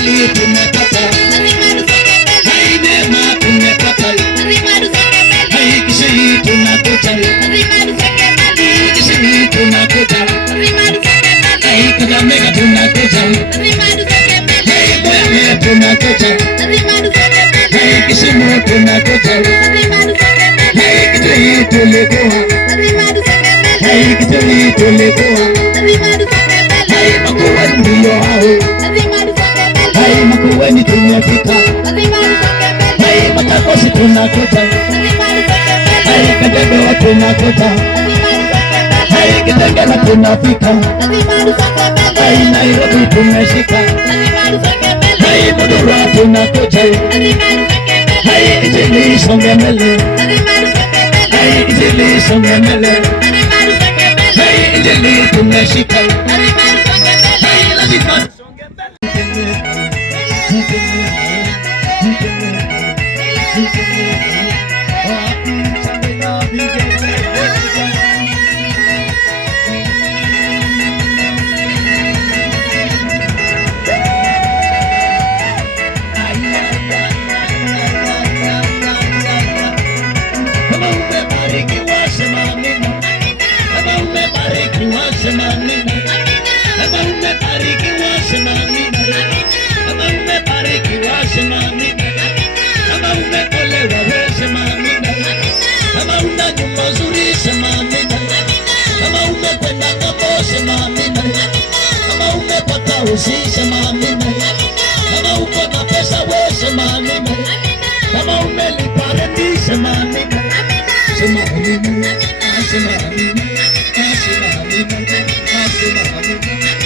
kibali tumepata, hai neema tumepata, hai kishii tunakuta, kishii tunakuta, hai Kakamega tunakuta, hai Mwea tunakuta, hai Kisumu tunakuta, hai Kitui tulikuwa, hai Kitui tulikuwa, hai Makueni ndio hao, hai Makueni tumefika, hai Matakosi tunakuta, hai Kajiado tunakuta, hai Kitengela tunafika, hai Nairobi tumeshika, hai Mudura tunakuta, hai Ijili songe mbele, hai Ijili songe mbele, hai Ijili tumeshika, hai lazima songe mbele. Sema amina. Kama uko na pesa wewe sema amina. Kama umelipa renti sema amina. Sema amina. Sema amina. Sema amina. Sema amina.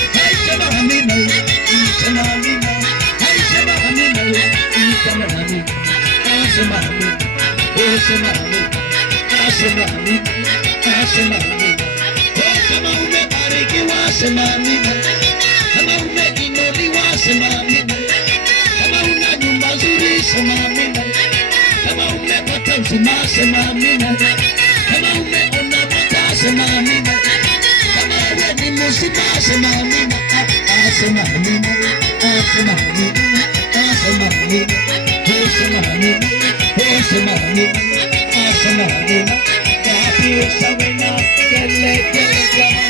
Hai sema amina. Sema amina. Hai sema amina. Sema amina. Sema amina. Sema amina. Sema amina. Sema amina. Kama umebarikiwa sema amina. Kama umeinuliwa sema amina. Kama una nyumba nzuri sema amina. Kama umepata uzima sema amina. Kama umeona mwaka sema amina. Kama wewe ni mzima sema amina. Sema amina. Sema amina. Sema amina. Sema amina. Sema amina. Sema amina. Kapi sawena kele kele.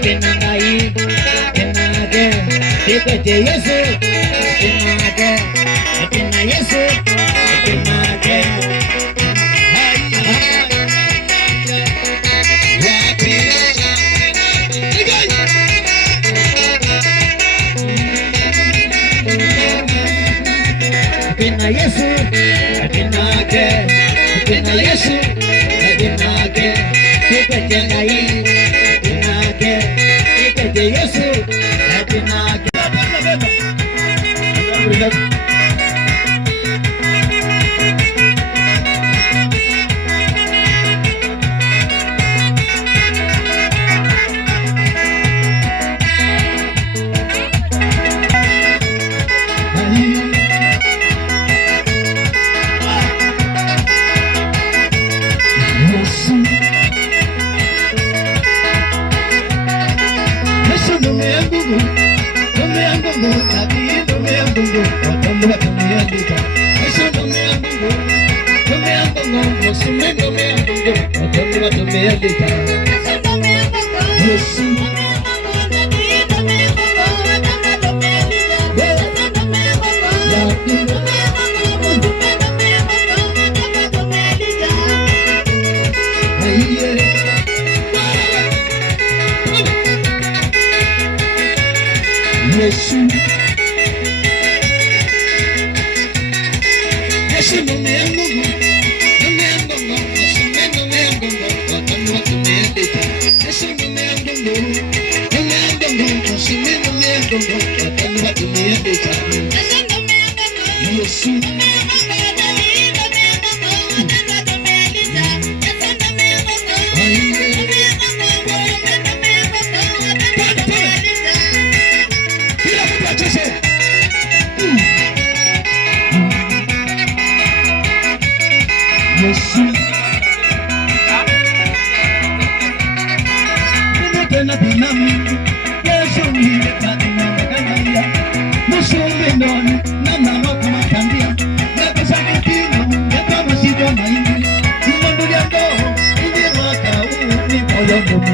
akinangai akinage dikete Yesu akinage akina Yesu akinage akina Yesu akinage akina Yesu akinage dikete ngai akinage dikete Yesu akinage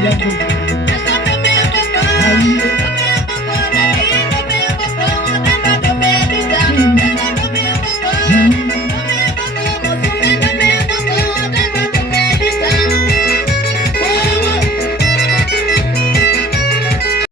Yangu